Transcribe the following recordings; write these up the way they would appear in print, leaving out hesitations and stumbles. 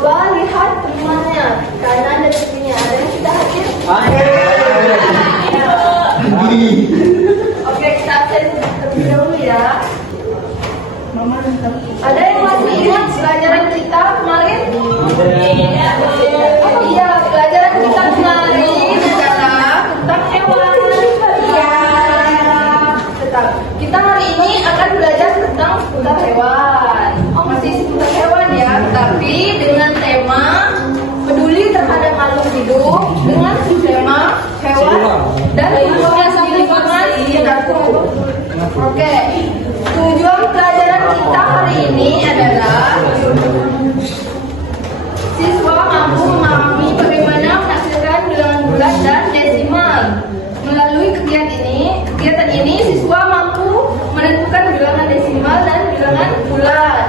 Coba lihat temannya, kanan dan kirinya. Ada yang sudah hadir? Oke, kita absen terlebih dahulu ya. Ada yang masih ingat pelajaran kita kemarin? Iya, pelajaran kita kemarin adalah tentang hewan. Iya. Tetap. Kita hari ini akan belajar tentang seputar hewan. Masih seputar hewan ya, tapi dengan tema peduli terhadap makhluk hidup dengan tema hewan dan lingkungan sekitarku. Oke, tujuan pelajaran kita hari ini adalah siswa mampu memahami bagaimana menghasilkan bilangan bulat dan desimal. Melalui kegiatan ini siswa mampu menentukan bilangan desimal dan bilangan bulat.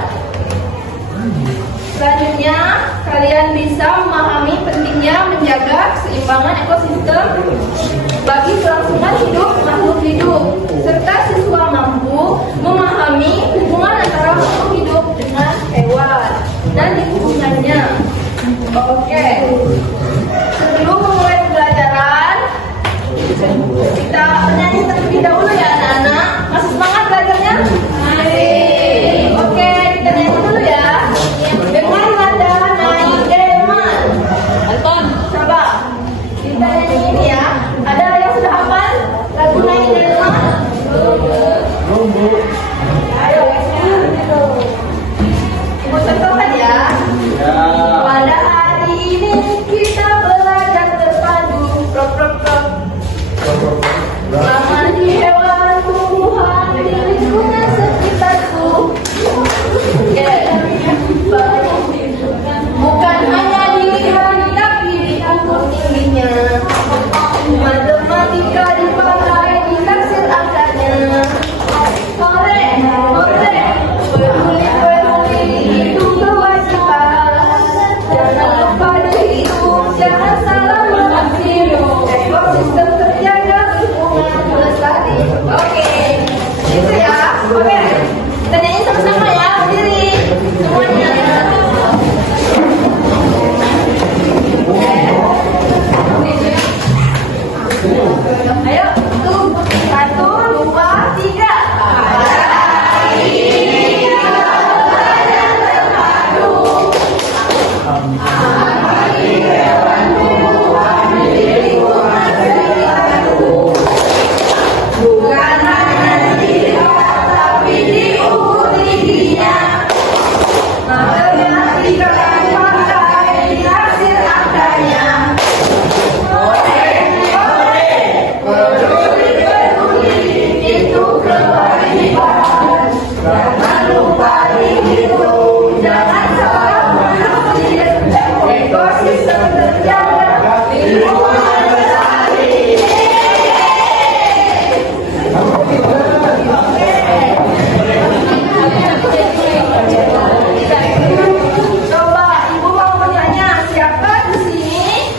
Selanjutnya, kalian bisa memahami pentingnya menjaga keseimbangan ekosistem bagi kelangsungan hidup makhluk hidup, serta siswa mampu memahami hubungan antara makhluk hidup dengan hewan dan lingkungannya. Oke, sebelum memulai pelajaran, kita bernyanyi terlebih dahulu ya anak-anak. Masih semangat belajarnya? Masih. Oke, kita nyanyi dulu ya. Dengan nada naik delman. Anton, coba kita nyanyi ini ya. Ada yang sudah hafal lagu naik delman? Belum. Ayo, ibu contohkan ya. Pada hari ini kita belajar terpadu. Mengamati hewan, tumbuhan di lingkungan sekitarku. Bukan hanya dilihat tapi diukur tingginya. Matematika dipakai ditaksir angkanya. Hore, peduli itu kewajiban. Jangan lupa dihitung, jangan salah mengakhiri. Ekosistem terjaga, lingkungan melestari. Oke, itu ya. Oke, kita nyanyi sama-sama ya. Berdiri semuanya. Ayo, tuh 1, 2, 3. Bukan hanya dilihat tapi diukur tingginya. Matematika dipakai ditaksir angkanya. Itu kewajiban. Jangan lupa dihitung, jangan salah mengakhiri. Ekosistem terjaga, lingkungan melestari. Coba ibu mau bertanya, siapa di sini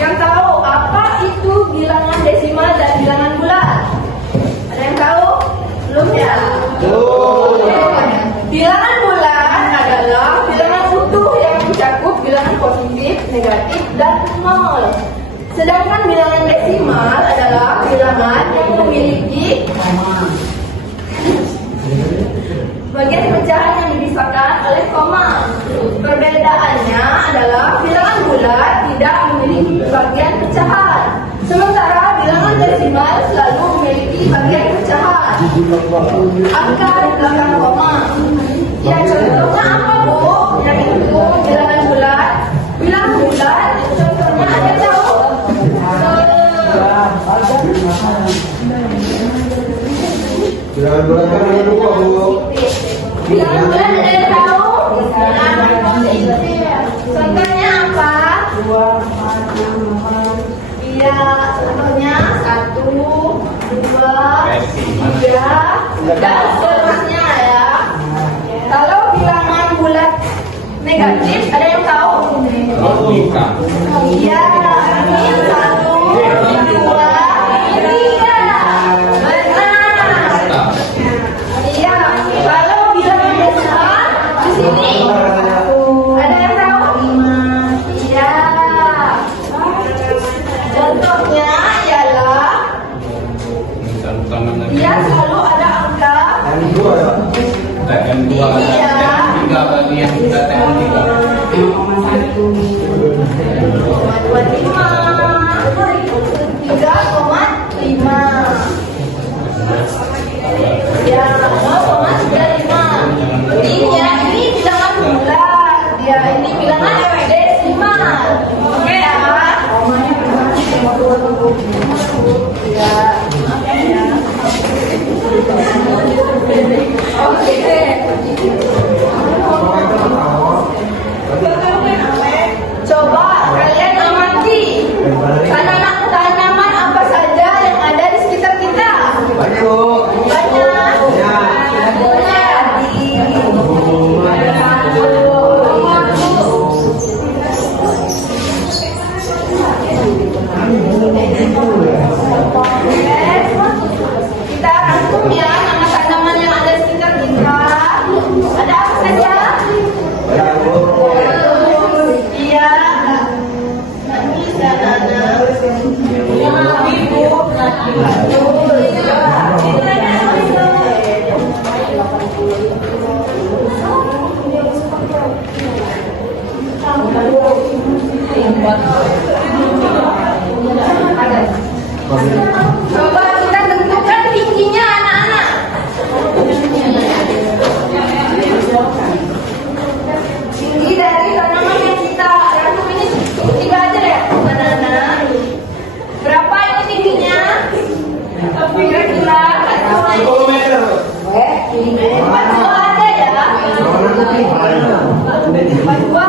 yang tahu apa itu bilangan desimal dan bilangan bulat? Ada yang tahu? Belum ya? Bilangan bulat adalah bilangan utuh yang mencakup bilangan positif, negatif, dan nol. Sedangkan bilangan desimal adalah bilangan yang memiliki bagian pecahan yang dipisahkan oleh koma. Perbedaannya adalah bilangan bulat tidak memiliki bagian pecahan, sementara bilangan desimal selalu memiliki bagian pecahan. Angka di belakang koma. Ya, contohnya apa, Bu? Yang itu bilangan bulat. Bilangan bulat contohnya ada tahu? Bilangan bulat kan ada 2, Bu. Bilangan bulat ada yang tahu? Contohnya apa? Iya, contohnya 1, 2, 3, dan seterusnya ya. Kalau bilangan bulat negatif, ada yang tahu? Iya, ini 1, 2, 3. Benar. Iya, kalau bilangan desimal di sini ada yang tahu? Ya, ya. Oke. Coba kalian amati tanaman apa saja yang ada di sekitar kita. Banyak, Bu. Banyak. Kita rangkum ya nama tanaman yang ada di sekitar kita. Ada apa saja? Banyak, Bu. Iya. Nanti sana. Coba kita tentukan tingginya anak-anak. Tinggi dari tanaman yang kita rangkum ini tiga aja ya anak-anak. Berapa ini tingginya? Kira-kira 10 meter. 42 ada ya? 42.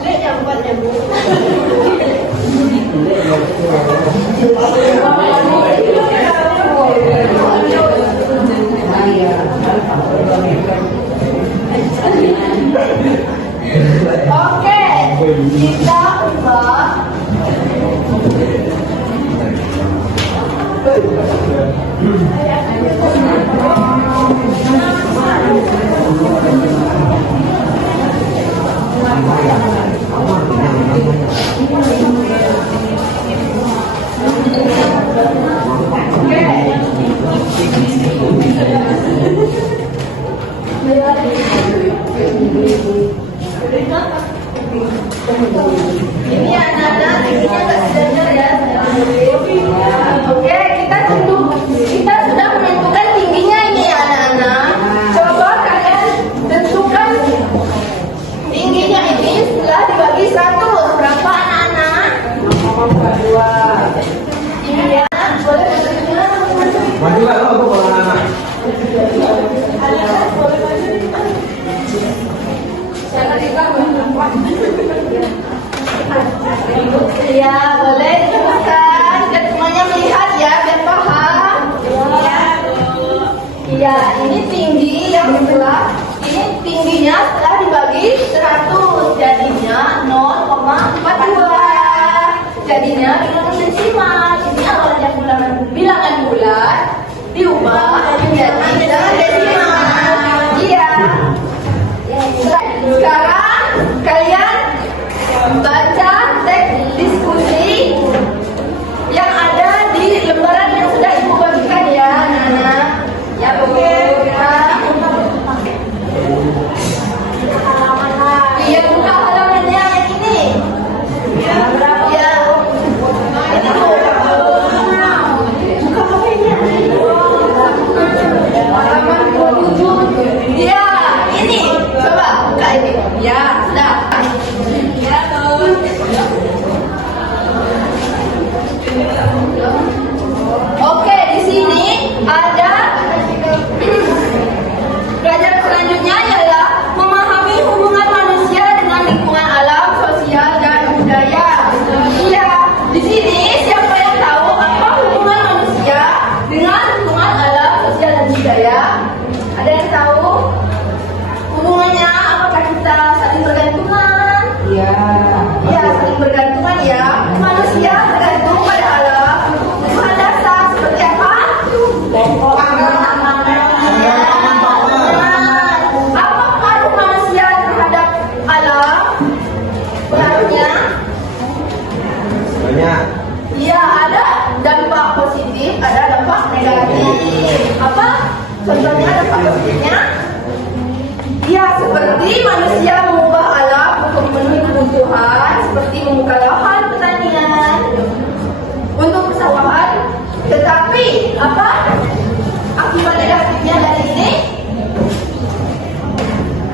Lihat yang 4 ya, Bu. Oke, kita ubah. Ini anak-anak tingginya tak sedengar ya. Oke, kita sudah menentukan tingginya ini anak-anak. Coba kalian tentukan tingginya ini setelah dibagi 100. Berapa anak-anak? 2. Iya, boleh tentunya. Maju nggak, Bu, kalau anak-anak? Ya, boleh dicobakan. Dan semuanya melihat ya, biar paham. Iya, ini tinggi yang setelah ini tingginya setelah dibagi 100 jadinya 0,42. Jadinya bilangan desimal. Ini awalnya bilangan bulat diubah menjadi bilangan desimal. Iya. Sekarang kalian baca teks diskusi yang ada di lembaran yang sudah ibu bagikan ya anak-anak. Ya Bu. Iya, buka halamannya yang ini. Ya. Ini Bu. Buka HP-nya. Halaman 27. Iya, ini. Coba buka ini. Ya, sudah. Ya, Bu. Oke, di sini ada pelajaran selanjutnya ialah memahami hubungan manusia dengan lingkungan alam, sosial, dan budaya. Iya, di sini siapa yang tahu apa hubungan manusia dengan lingkungan alam, sosial, dan budaya? Ada yang tahu hubungannya? Apakah kita saling bergantungan? Iya. Iya, saling bergantungan ya. Manusia tergantung pada alam. Tuhan dasar seperti apa? Apa pengaruh manusia terhadap alam? Pengaruhnya? Banyak. Iya, ada dampak positif, ada dampak negatif. Apa? Contohnya dampak positifnya? Iya, seperti manusia mengubah alam untuk memenuhi kebutuhan, seperti membuka lahan pertanian untuk persawahan. Tetapi apa? Akibat negatifnya dari ini?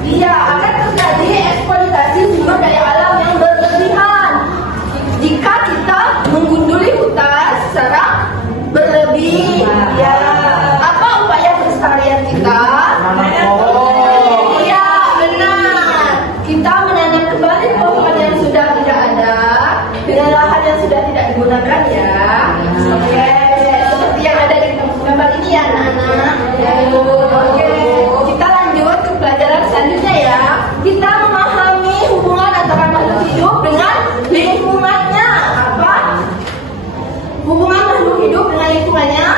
Iya, akan terjadi eksploitasi sumber daya alam yang berlebihan. yang sudah tidak digunakan ya. Oke, seperti yang ada di gambar ini ya anak-anak. Oke, kita lanjut ke pelajaran selanjutnya ya. Kita memahami hubungan antara makhluk hidup dengan lingkungannya. Apa? Hubungan makhluk hidup dengan lingkungannya.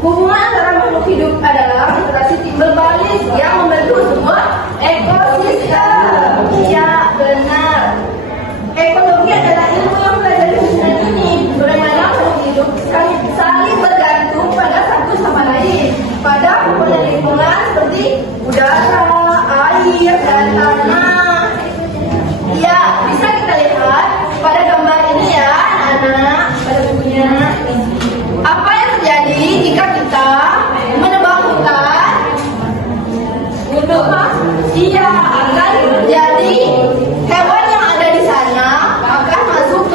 Hubungan antara makhluk hidup adalah interaksi timbal balik yang membentuk sebuah ekosistem. Ya, benar. Ekologi adalah ilmu yang mempelajari hubungan ini, bagaimana makhluk hidup saling bergantung pada satu sama lain pada komponen lingkungan seperti udara, air, dan tanah. Ya, bisa kita lihat pada gambar ini ya, anak-anak, pada bukunya. Apa yang terjadi jika kita menebang hutan? Iya, akan terjadi hewan yang ada di sana akan masuk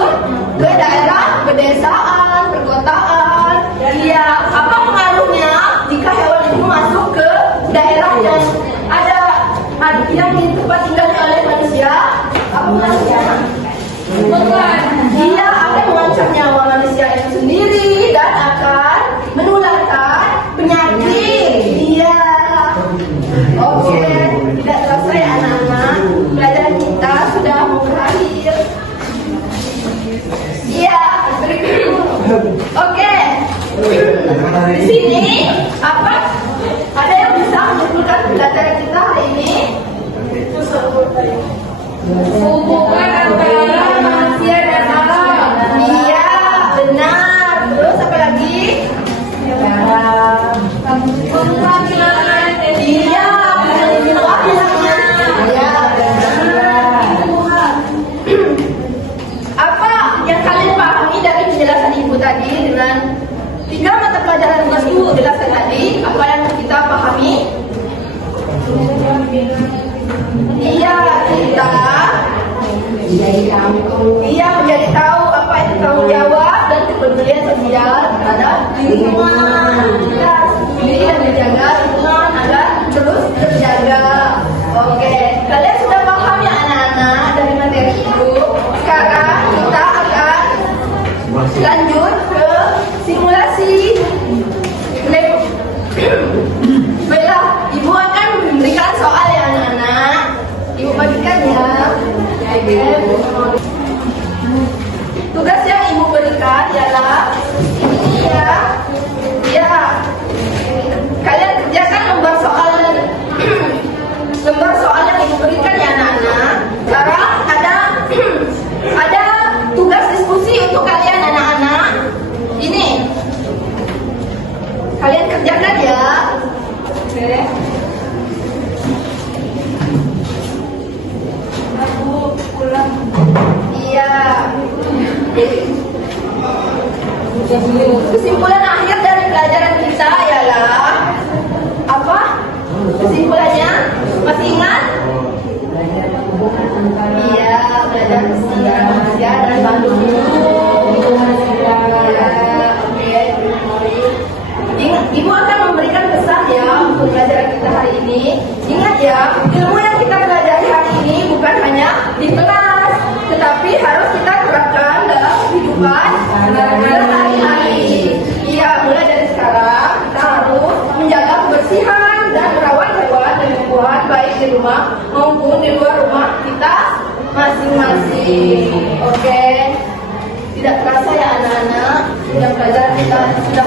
ke daerah pedesaan, perkotaan. Iya, apa pengaruhnya jika hewan itu masuk ke daerah yang ada yang di tempat tinggal oleh manusia? Apa pengaruhnya? Dia akan mengancam nyawa manusia itu sendiri dan akan menularkan penyakit. Iya. Oke, tidak terasa ya anak-anak. Pelajaran kita sudah mau berakhir. Iya. Oke. Di sini apa? Ada yang bisa menyimpulkan pelajaran kita hari ini? Hubungan antara manusia dan alam. Iya, benar. Terus apa lagi? Iya, apa yang kalian pahami dari penjelasan ibu tadi dengan 3 mata pelajaran yang ibu jelaskan tadi? Apa yang kita pahami? Iya, kita menjadi tahu apa itu tanggung jawab dan kepedulian sosial terhadap lingkungan. Kita sendiri dan menjaga lingkungan agar terus terjaga. Oke, kalian sudah paham ya anak-anak dari materi itu. Sekarang kita akan lanjut ke simulasi. Baiklah, ibu akan memberikan soal ya anak-anak. Ibu bagikan ya. Tugas yang ibu berikan ialah ini ya. Ya. Kalian kerjakan lembar soal yang ibu berikan ya anak-anak. Sekarang ada tugas diskusi untuk kalian anak-anak. Ini. Kalian kerjakan ya. Oke. Iya. Kesimpulan akhir dari pelajaran kita ialah apa? Kesimpulannya masih ingat? Iya, belajar kesehatan manusia dan makhluk hidup. Ibu akan memberikan pesan ya untuk pelajaran kita hari ini. Ingat ya, ilmu yang kita pelajari hari ini bukan hanya di kelas, tetapi harus kita terapkan dalam kehidupan sehari-hari. Iya, mulai dari sekarang kita harus menjaga kebersihan dan merawat hewan dan tumbuhan baik di rumah maupun di luar rumah kita masing-masing. Oke, tidak terasa ya anak-anak, yang pelajaran kita sudah